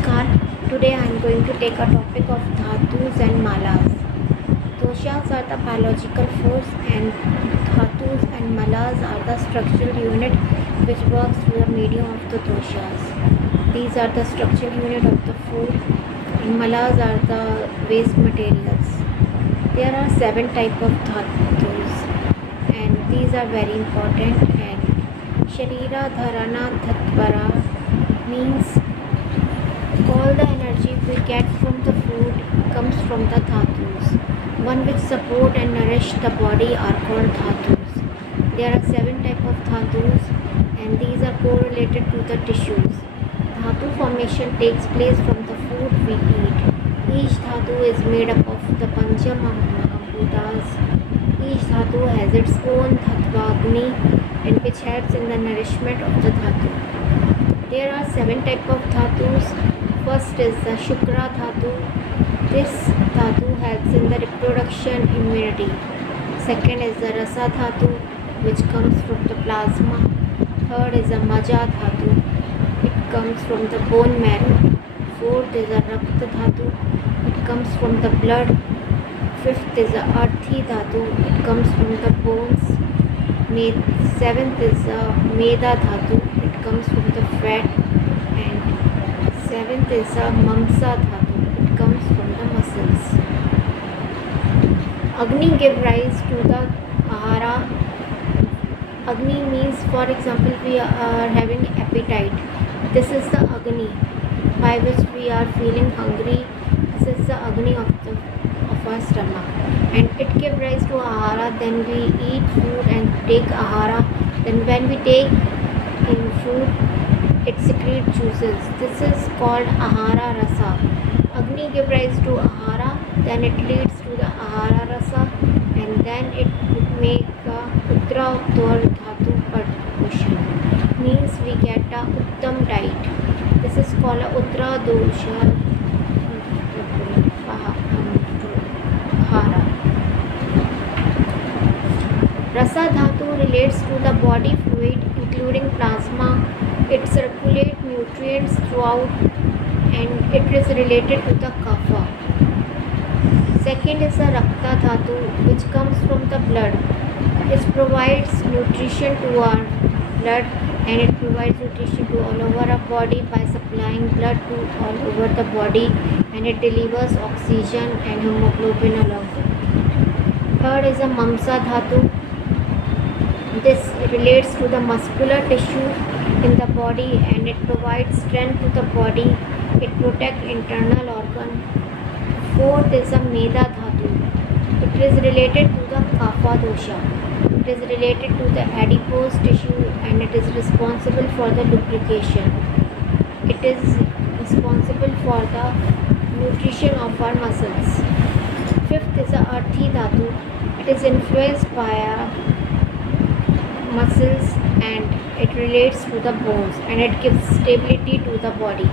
Namaskar. Today I am going to take a topic of dhatus and malas. Doshas are the biological force and dhatus and malas are the structural unit which works through the medium of the doshas. These are the structural unit of the food and malas are the waste materials. There are 7 types of dhatus and these are very important. And Sharira Dharana Dhatvara means all the energy we get from the food comes from the dhatus. One which support and nourish the body are called dhatus. There are 7 types of dhatus and these are correlated to the tissues. Dhatu formation takes place from the food we eat. Each dhatu is made up of the Pancha Mahabhutas. Each dhatu has its own Dhattvagni and which helps in the nourishment of the dhatu. There are 7 types of dhatus. First is the Shukra Dhatu. This Dhatu helps in the reproduction immunity. Second is the Rasa Dhatu which comes from the plasma. Third is the Maja Dhatu. It comes from the bone marrow. Fourth is the Rakta Dhatu. It comes from the blood. Fifth is the Arthi Dhatu. It comes from the bones. Seventh is the Meda Dhatu. It comes from the fat. And seventh is the Mamsa Dhatu. It comes from the muscles. Agni give rise to the Ahara. Agni means, for example, we are having appetite. This is the Agni by which we are feeling hungry. This is the Agni of our stomach. And it gives rise to Ahara. Then we eat food and take Ahara. Then when we take in food, it secretes juices. This is called Ahara Rasa. Agni gives rise to Ahara, then it leads to the Ahara Rasa, and then it would make a Uttara Uttar Dhatu portion. Means we get a Uttam diet. This is called a Uttara Dosha Ahara. Rasa Dhatu relates to the body fluid including plasma. It circulates nutrients throughout and it is related to the kapha. Second is the Rakta Dhatu which comes from the blood. It provides nutrition to our blood and it provides nutrition to all over our body by supplying blood to all over the body, and it delivers oxygen and hemoglobin along. Third is the Mamsa Dhatu. This relates to the muscular tissue in the body and it provides strength to the body. It protects internal organ. Fourth is the Meda Dhatu. It is related to the Kapha dosha. It is related to the adipose tissue and it is responsible for the lubrication. It is responsible for the nutrition of our muscles. Fifth is the Arthi Dhatu. It is influenced by our muscles and it relates to the bones and it gives stability to the body.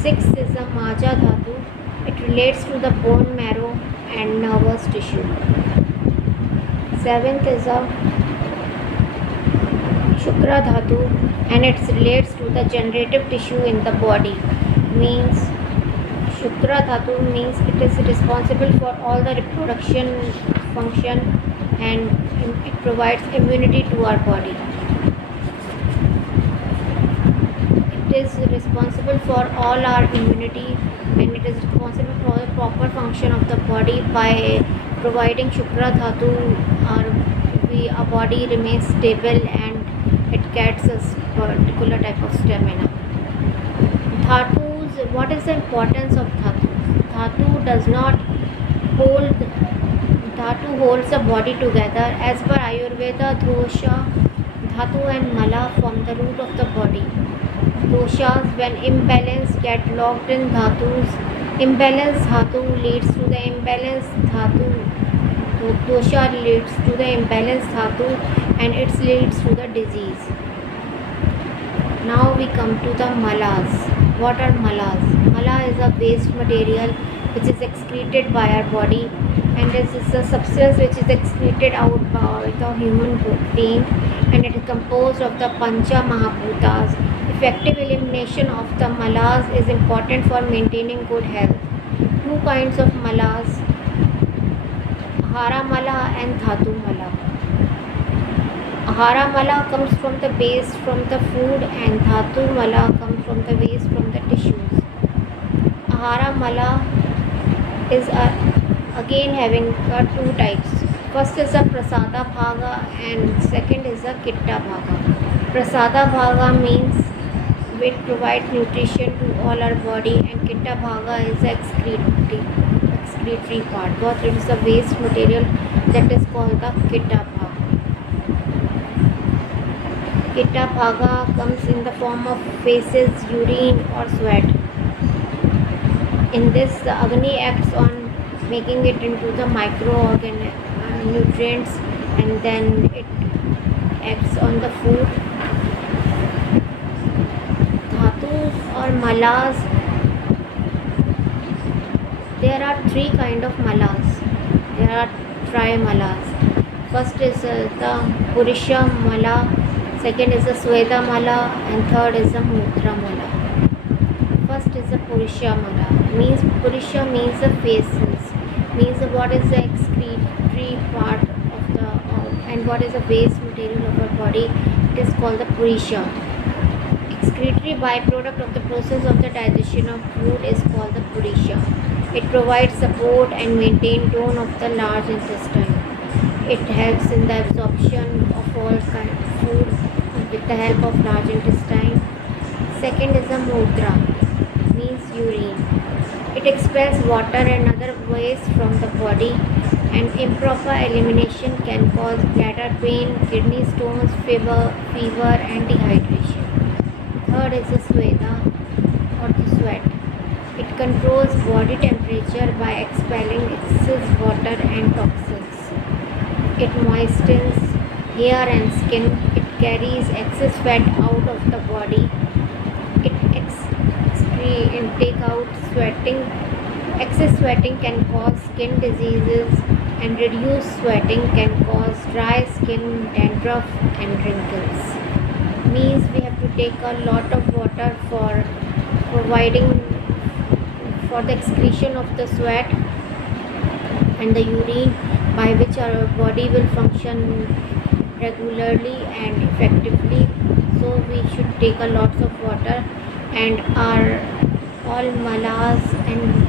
Sixth is the Maja Dhatu. It relates to the bone marrow and nervous tissue. Seventh is the Shukra Dhatu and it relates to the generative tissue in the body. Means Shukra Dhatu means it is responsible for all the reproduction function and it provides immunity to our body. It is responsible for all our immunity and it is responsible for the proper function of the body. By providing Shukra Dhatu, our body remains stable and it gets a particular type of stamina. Dhatus, what is the importance of Dhatu? Dhatu holds the body together. As per Ayurveda, dosha, dhatu and mala form the root of the body. Doshas, when imbalanced, get locked in dhatus. Imbalanced dhatu leads to the imbalanced dhatu. So dosha leads to the imbalanced dhatu and it leads to the disease. Now we come to the malas. What are malas? Mala is a waste material which is excreted by our body and this is a substance which is excreted out by the human being and it is composed of the Pancha Mahabhutas. Effective elimination of the malas is important for maintaining good health. Two kinds of malas, Ahara mala and Dhatu mala. Ahara mala comes from the waste from the food and Dhatu mala comes from the waste from the tissues. Ahara mala is again having two types. First is a Prasada Bhaga and second is a Kitta Bhaga. Prasada Bhaga means it provides nutrition to all our body, and Kitta Bhaga is the excretory part. But it is a waste material that is called the Kitta Bhaga. Kitta Bhaga comes in the form of feces, urine or sweat. In this, the Agni acts on making it into the nutrients, and then it acts on the food. Dhatus or malas, there are three kind of malas. There are tri-malas. First is the Purusha mala, second is the Sweta mala, and third is the Mutra mala. First is the Purusha mala. Purusha means the faces, means what is the excretory part of the and what is the waste material of our body. It is called the Purusha. Excretory byproduct of the process of the digestion of food is called the Purusha. It provides support and maintain tone of the large intestine. It helps in the absorption of all kind of food with the help of large intestine. Second is the Mutra, means urine. It expels water and other waste from the body, and improper elimination can cause bladder pain, kidney stones, fever and dehydration. Third is the Sweta or the sweat. It controls body temperature by expelling excess water and toxins. It moistens hair and skin. It carries excess fat out of the body. It take out sweating. Excess sweating can cause skin diseases, and reduced sweating can cause dry skin, dandruff and wrinkles. Means we have to take a lot of water for providing for the excretion of the sweat and the urine, by which our body will function regularly and effectively. So we should take a lot of water, and our all malas and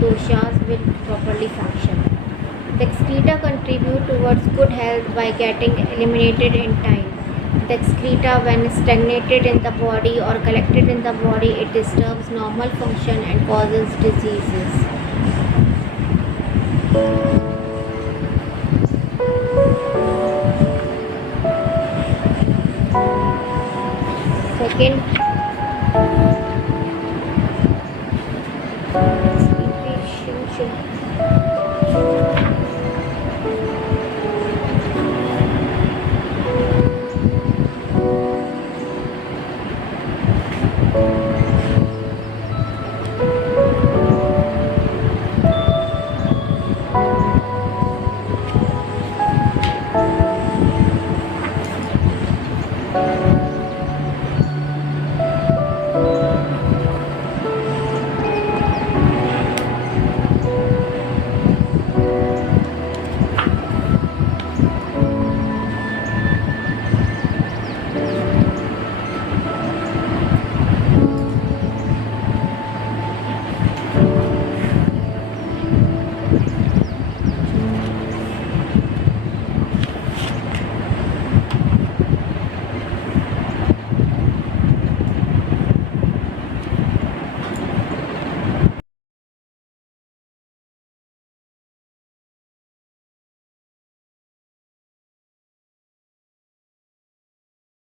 doshas will properly function. The excreta contribute towards good health by getting eliminated in time. The excreta, when stagnated in the body or collected in the body, it disturbs normal function and causes diseases. Second,